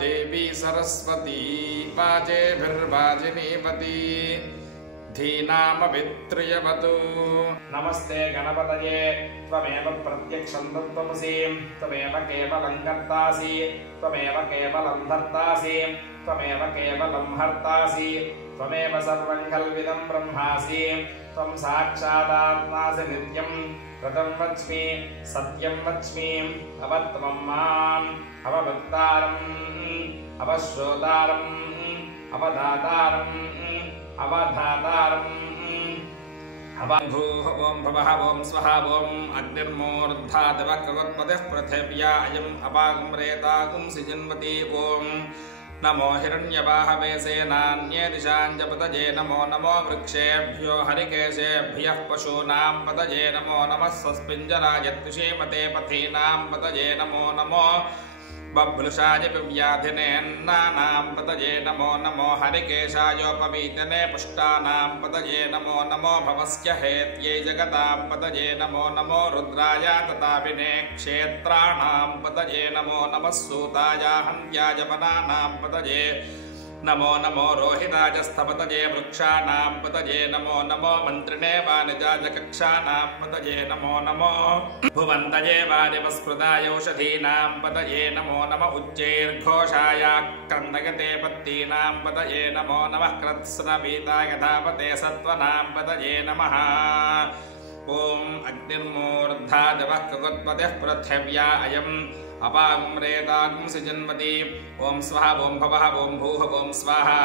देवी सरस्वती वाजेभिर्वाजिनीपती धीनामभित्रियवतु। नमस्ते गणपतये त्वमेव प्रत्यक्षं तत्त्वमसि त्वमेव केवलं कर्तासि त्वमेव केवलं धर्तासि त्वमेव केवलं हर्तासि त्वमेव सर्वं कल्विदं ब्रह्मासि त्वं साक्षादात्मासि नित्यं व्रतं वच्मि सत्यं वच्मि अवत्वं माम् अवभक्तारम् अवश्रोतारम् अवधातारम् अवधातारम् भूः ओं भवः ओं स्वः ओं अग्निर्मूर्धादिवक्रवत्पतिः पृथिव्या अयम् अपागुं सिजन्वती ओं नमो हिरण्यवाहवे सेनान्ये दिशां च पतये नमो नमो वृक्षेभ्यो हरिकेशेभ्यः पशूनां पतये नमो नमः स्वस्पिञ्जराय त्रिषीमते पथीनां पतये नमो नमो बभ्रुषाय व्याधिनेन्नानां पतये नमो नमो हरिकेशायोपवीतने पुष्टानां पतये नमो नमो भवस्य हेत्यै जगतां पतये नमो नमो रुद्राय तताविने क्षेत्राणां पतये नमो नमः सूताय हन्त्याय वनानां पतये नमो नमो रोहिताय स्थपतये वृक्षाणां पतये नमो नमो मन्त्रिणे वानिजाय कक्षाणां पतये नमो नमो भुवन्तये वानिवस्कृताय औषधीनां पतये नमो नम उच्चैर्घोषाय क्रन्दयते पत्तीनां पतये नमो नमः कृत्स्नपीताय धावते सत्त्वनां पतये नमः ॐ अग्निर्मूर्धादिवः कगुत्पतिः पृथिव्या अयम् अपागुं रेतागुं सिजन्वती ॐ स्वः ॐ भवः ॐ भूः ॐ स्वाहा